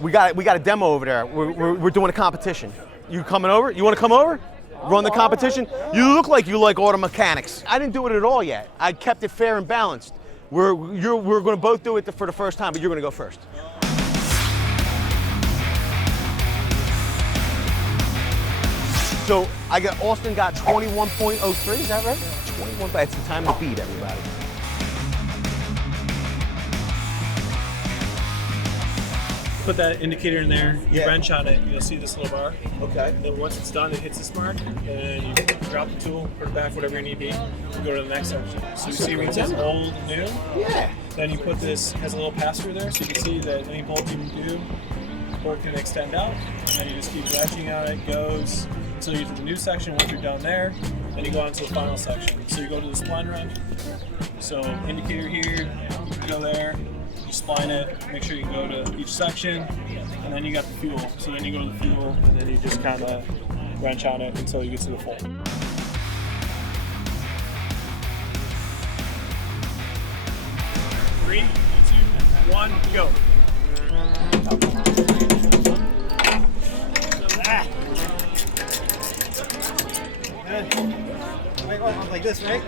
We got a demo over there. We're doing a competition. You coming over? You want to come over? Run the competition? You look like you like auto mechanics. I didn't do it at all yet. I kept it fair and balanced. We're going to both do it for the first time, but you're going to go first. So Austin got 21.03. Is that right? 21. That's the time to beat everybody. Put that indicator in there, you wrench on it, you'll see this little bar. Okay. Then once it's done, it hits this mark, and you drop the tool, put it back, whatever you need be, you go to the next section. So you see where it says old, new? Yeah. Then you put this, has a little pass-through there, so you can see that any bolt you do, bolt can extend out, and then you just keep wrenching on it, goes until you get to the new section. Once you're done there, then you go on to the final section. So you go to the spline wrench, so indicator here, you go there, you spline it, make sure you can go to each section, and then you got the fuel. So then you go to the fuel, and then you just kind of wrench on it until you get to the full. 3, 2, 1, go. Like this, right?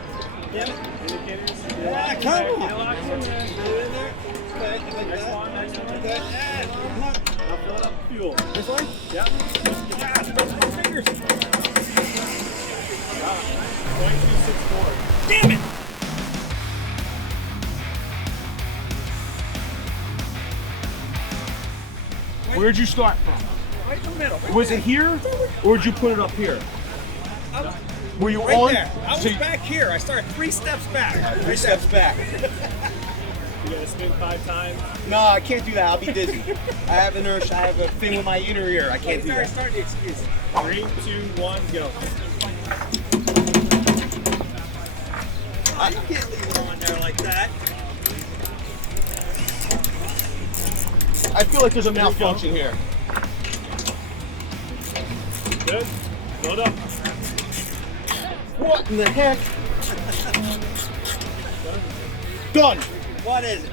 Yeah. Indicators. Yeah, come on. Next one. I'll fill it up with fuel. This one? Yeah. My fingers. 0.264. Damn it! Where'd you start from? Right in the middle. Was it here, or did you put it up here? Were you Right on? there. I was back here. I started 3 steps back. 3 steps back. You gotta spin 5 times. No, I can't do that. I'll be dizzy. I have inertia. I have a thing with my inner ear. I can't do that. Start the excuse. 3, 2, 1, go. You can't leave it on there like that. I feel like there's a malfunction here. Good. Load up. What in the heck? Done. What is it?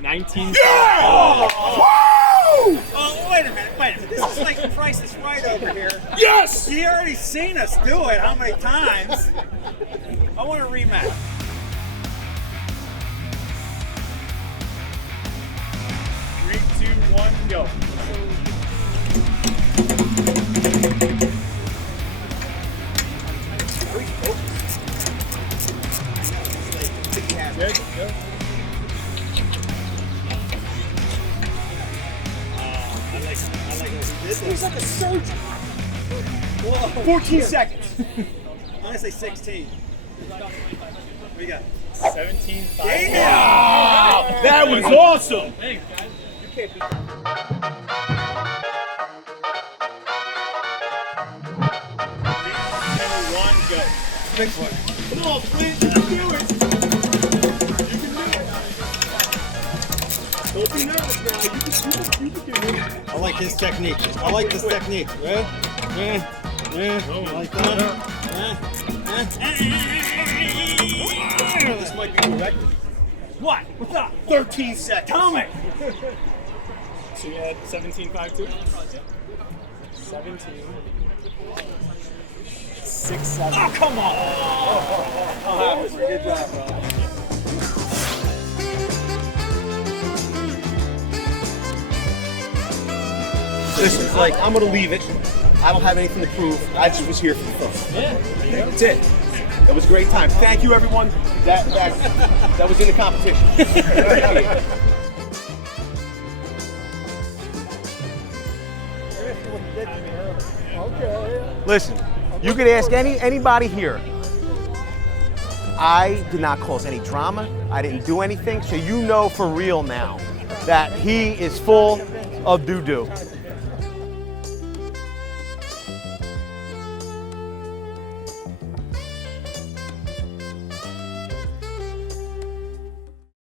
19. Yeah! Woo! Oh, wait a minute. This is like Price is Right over here. Yes! You already seen us do it how many times? I want a rematch. 3, 2, 1, go. Good. Good. I like this. He's like a surgeon. Whoa. 14 seconds. I'm gonna say 16. What do you got? 17, 5. Wow! That was awesome! Thanks, guys. You can't do 3, 2, 1, go. Next one. Come on, please, you can do it! You can do it! Don't be nervous now, you can do it! I like his technique. I like this technique. Right? Yeah. I like that. This might be correct. What? What's up? 13 seconds. Tell me. So you had 17, 5, 2? 17. 6, 7. Oh, come on. Oh, good job, bro. Listen, it's like, I'm going to leave it. I don't have anything to prove. I just was here for the fun. Yeah. That's it. That was a great time. Thank you, everyone. That was in the competition. Listen, you could ask anybody here. I did not cause any drama. I didn't do anything. So you know for real now that he is full of doo-doo.